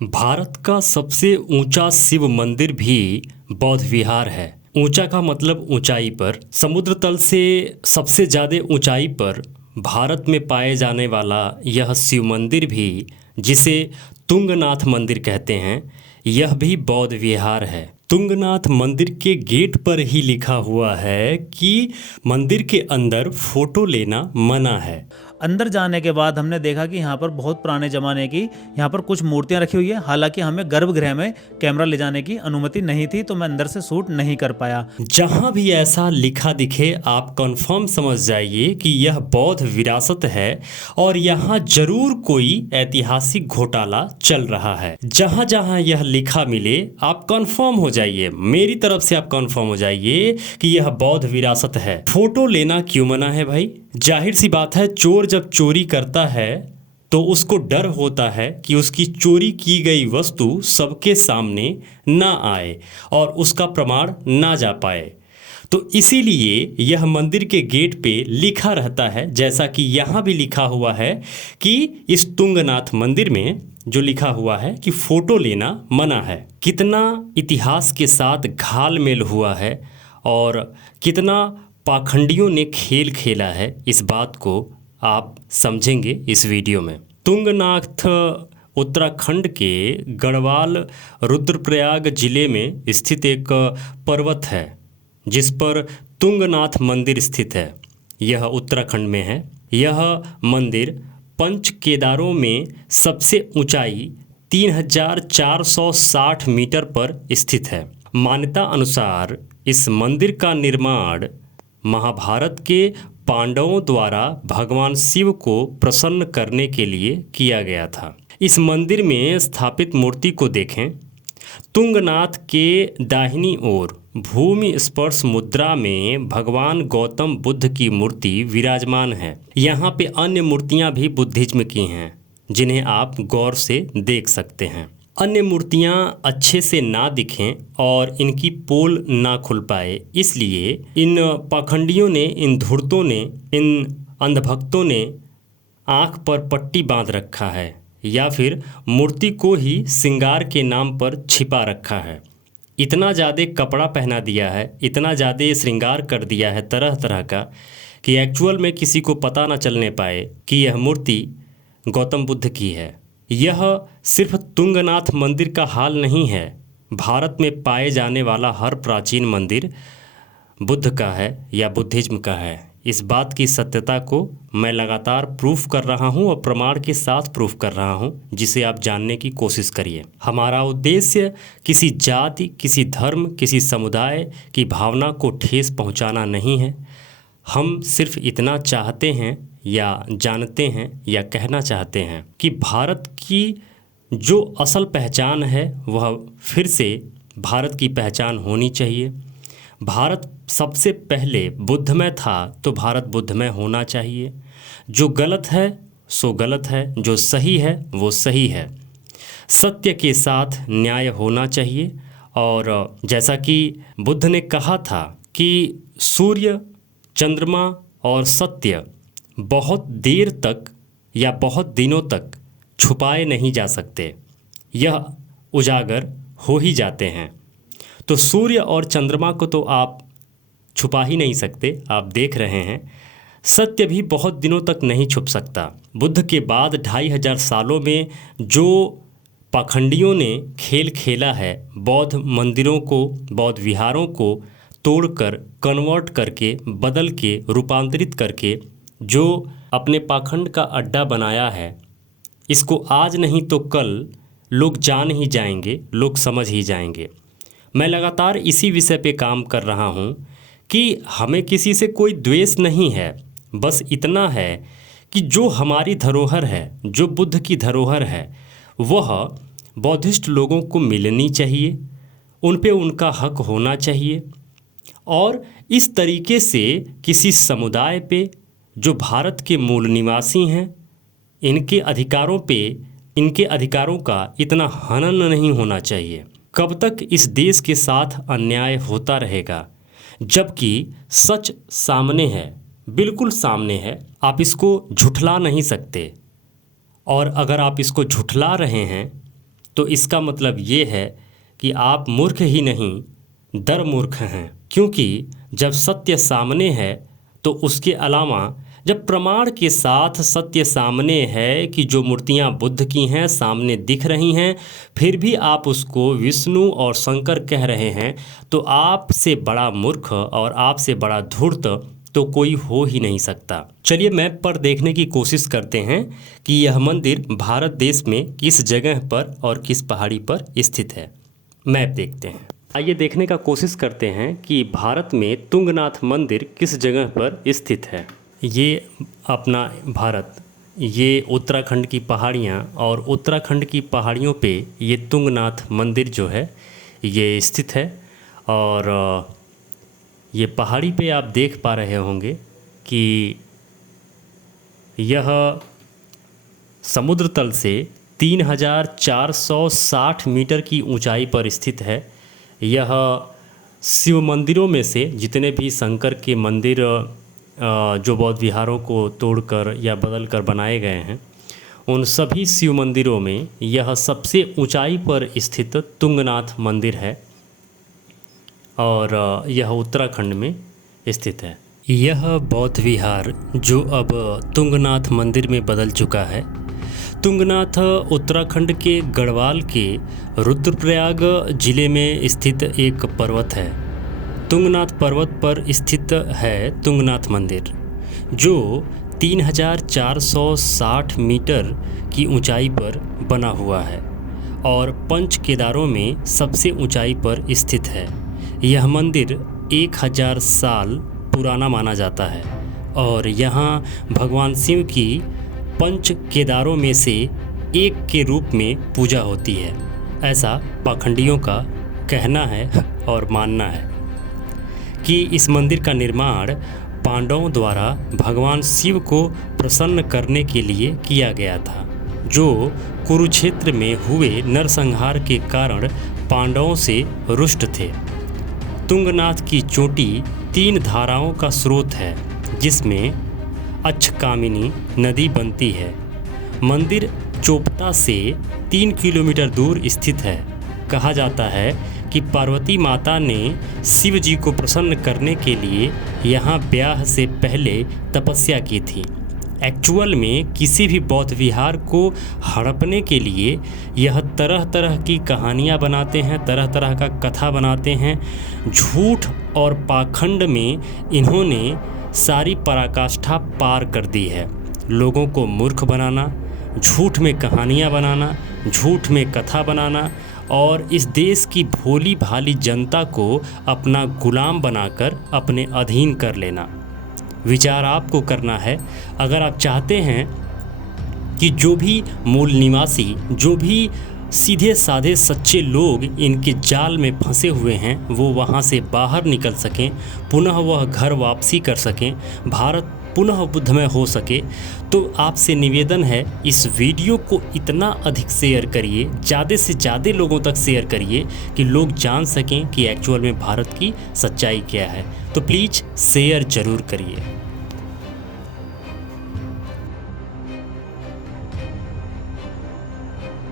भारत का सबसे ऊंचा शिव मंदिर भी बौद्ध विहार है। ऊंचा का मतलब ऊंचाई पर। समुद्र तल से सबसे ज़्यादा ऊंचाई पर भारत में पाए जाने वाला यह शिव मंदिर भी, जिसे तुंगनाथ मंदिर कहते हैं, यह भी बौद्ध विहार है। तुंगनाथ मंदिर के गेट पर ही लिखा हुआ है कि मंदिर के अंदर फोटो लेना मना है। अंदर जाने के बाद हमने देखा कि यहाँ पर बहुत पुराने ज़माने की यहाँ पर कुछ मूर्तियाँ रखी हुई है। हालांकि हमें गर्भगृह में कैमरा ले जाने की अनुमति नहीं थी, तो मैं अंदर से शूट नहीं कर पाया। जहाँ भी ऐसा लिखा दिखे आप कंफर्म समझ जाइए कि यह बौद्ध विरासत है और यहाँ जरूर कोई ऐतिहासिक घोटाला चल रहा है। जहाँ जहाँ यह लिखा मिले आप कंफर्म हो जाइए, मेरी तरफ से आप कंफर्म हो जाइए कि यह बौद्ध विरासत है। फोटो लेना क्यों मना है भाई? जाहिर सी बात है, चोर जब चोरी करता है तो उसको डर होता है कि उसकी चोरी की गई वस्तु सबके सामने ना आए और उसका प्रमाण ना जा पाए। तो इसीलिए यह मंदिर के गेट पे लिखा रहता है, जैसा कि यहाँ भी लिखा हुआ है कि इस तुंगनाथ मंदिर में जो लिखा हुआ है कि फोटो लेना मना है। कितना इतिहास के साथ घाल-मेल हुआ है और कितना पाखंडियों ने खेल खेला है, इस बात को आप समझेंगे इस वीडियो में। तुंगनाथ उत्तराखंड के गढ़वाल रुद्रप्रयाग जिले में स्थित एक पर्वत है जिस पर तुंगनाथ मंदिर स्थित है। यह उत्तराखंड में है। यह मंदिर पंच केदारों में सबसे ऊंचाई 3460 मीटर पर स्थित है। मान्यता अनुसार इस मंदिर का निर्माण महाभारत के पांडवों द्वारा भगवान शिव को प्रसन्न करने के लिए किया गया था। इस मंदिर में स्थापित मूर्ति को देखें। तुंगनाथ के दाहिनी ओर भूमि स्पर्श मुद्रा में भगवान गौतम बुद्ध की मूर्ति विराजमान है। यहाँ पे अन्य मूर्तियाँ भी बुद्धिज्म की हैं, जिन्हें आप गौर से देख सकते हैं। अन्य मूर्तियाँ अच्छे से ना दिखें और इनकी पोल ना खुल पाए, इसलिए इन पाखंडियों ने, इन धूर्तों ने, इन अंधभक्तों ने आँख पर पट्टी बांध रखा है या फिर मूर्ति को ही श्रृंगार के नाम पर छिपा रखा है। इतना ज़्यादा कपड़ा पहना दिया है, इतना ज़्यादा श्रृंगार कर दिया है तरह तरह का, कि एक्चुअल में किसी को पता ना चलने पाए कि यह मूर्ति गौतम बुद्ध की है। यह सिर्फ तुंगनाथ मंदिर का हाल नहीं है। भारत में पाए जाने वाला हर प्राचीन मंदिर बुद्ध का है या बुद्धिज्म का है। इस बात की सत्यता को मैं लगातार प्रूफ कर रहा हूं और प्रमाण के साथ प्रूफ कर रहा हूं, जिसे आप जानने की कोशिश करिए। हमारा उद्देश्य किसी जाति, किसी धर्म, किसी समुदाय की भावना को ठेस पहुंचाना नहीं है। हम सिर्फ इतना चाहते हैं या जानते हैं या कहना चाहते हैं कि भारत की जो असल पहचान है वह फिर से भारत की पहचान होनी चाहिए। भारत सबसे पहले बुद्धमय था तो भारत बुद्धमय होना चाहिए। जो गलत है सो गलत है, जो सही है वो सही है। सत्य के साथ न्याय होना चाहिए। और जैसा कि बुद्ध ने कहा था कि सूर्य, चंद्रमा और सत्य बहुत देर तक या बहुत दिनों तक छुपाए नहीं जा सकते, यह उजागर हो ही जाते हैं। तो सूर्य और चंद्रमा को तो आप छुपा ही नहीं सकते, आप देख रहे हैं। सत्य भी बहुत दिनों तक नहीं छुप सकता। बुद्ध के बाद 2500 सालों में जो पाखंडियों ने खेल खेला है, बौद्ध मंदिरों को, बौद्ध विहारों को तोड़कर, कन्वर्ट करके, बदल के, रूपांतरित करके जो अपने पाखंड का अड्डा बनाया है, इसको आज नहीं तो कल लोग जान ही जाएंगे, लोग समझ ही जाएंगे। मैं लगातार इसी विषय पे काम कर रहा हूँ कि हमें किसी से कोई द्वेष नहीं है। बस इतना है कि जो हमारी धरोहर है, जो बुद्ध की धरोहर है, वह बौद्धिस्ट लोगों को मिलनी चाहिए, उन पे उनका हक होना चाहिए। और इस तरीके से किसी समुदाय पे जो भारत के मूल निवासी हैं, इनके अधिकारों पे, इनके अधिकारों का इतना हनन नहीं होना चाहिए। कब तक इस देश के साथ अन्याय होता रहेगा, जबकि सच सामने है, बिल्कुल सामने है। आप इसको झुठला नहीं सकते। और अगर आप इसको झुठला रहे हैं तो इसका मतलब ये है कि आप मूर्ख ही नहीं दरमूर्ख हैं, क्योंकि जब सत्य सामने है तो उसके अलावा जब प्रमाण के साथ सत्य सामने है कि जो मूर्तियां बुद्ध की हैं सामने दिख रही हैं, फिर भी आप उसको विष्णु और शंकर कह रहे हैं, तो आपसे बड़ा मूर्ख और आपसे बड़ा धूर्त तो कोई हो ही नहीं सकता। चलिए मैप पर देखने की कोशिश करते हैं कि यह मंदिर भारत देश में किस जगह पर और किस पहाड़ी पर स्थित है। मैप देखते हैं। आइए देखने का कोशिश करते हैं कि भारत में तुंगनाथ मंदिर किस जगह पर स्थित है। ये अपना भारत, ये उत्तराखंड की पहाड़ियाँ और उत्तराखंड की पहाड़ियों पे ये तुंगनाथ मंदिर जो है ये स्थित है। और ये पहाड़ी पे आप देख पा रहे होंगे कि यह समुद्र तल से 3460 मीटर की ऊंचाई पर स्थित है। यह शिव मंदिरों में से जितने भी शंकर के मंदिर जो बौद्ध विहारों को तोड़कर या बदलकर बनाए गए हैं, उन सभी शिव मंदिरों में यह सबसे ऊंचाई पर स्थित तुंगनाथ मंदिर है और यह उत्तराखंड में स्थित है। यह बौद्ध विहार जो अब तुंगनाथ मंदिर में बदल चुका है, तुंगनाथ उत्तराखंड के गढ़वाल के रुद्रप्रयाग जिले में स्थित एक पर्वत है। तुंगनाथ पर्वत पर स्थित है तुंगनाथ मंदिर, जो 3460 मीटर की ऊंचाई पर बना हुआ है और पंच केदारों में सबसे ऊंचाई पर स्थित है। यह मंदिर 1000 साल पुराना माना जाता है और यहाँ भगवान शिव की पंच केदारों में से एक के रूप में पूजा होती है, ऐसा पाखंडियों का कहना है और मानना है कि इस मंदिर का निर्माण पांडवों द्वारा भगवान शिव को प्रसन्न करने के लिए किया गया था, जो कुरुक्षेत्र में हुए नरसंहार के कारण पांडवों से रुष्ट थे। तुंगनाथ की चोटी 3 धाराओं का स्रोत है, जिसमें अच्छकामिनी नदी बनती है। मंदिर चोपता से 3 किलोमीटर दूर स्थित है। कहा जाता है कि पार्वती माता ने शिव जी को प्रसन्न करने के लिए यहाँ ब्याह से पहले तपस्या की थी। एक्चुअल में किसी भी बौद्ध विहार को हड़पने के लिए यह तरह तरह की कहानियाँ बनाते हैं, तरह तरह का कथा बनाते हैं। झूठ और पाखंड में इन्होंने सारी पराकाष्ठा पार कर दी है। लोगों को मूर्ख बनाना, झूठ में कहानियाँ बनाना, झूठ में कथा बनाना और इस देश की भोली भाली जनता को अपना गुलाम बनाकर अपने अधीन कर लेना। विचार आपको करना है। अगर आप चाहते हैं कि जो भी मूल निवासी, जो भी सीधे साधे सच्चे लोग इनके जाल में फंसे हुए हैं, वो वहाँ से बाहर निकल सकें, पुनः वह घर वापसी कर सकें, भारत पुनः बुद्धमय हो सके, तो आपसे निवेदन है इस वीडियो को इतना अधिक शेयर करिए, ज़्यादा से ज़्यादा लोगों तक शेयर करिए कि लोग जान सकें कि एक्चुअल में भारत की सच्चाई क्या है। तो प्लीज़ शेयर ज़रूर करिए।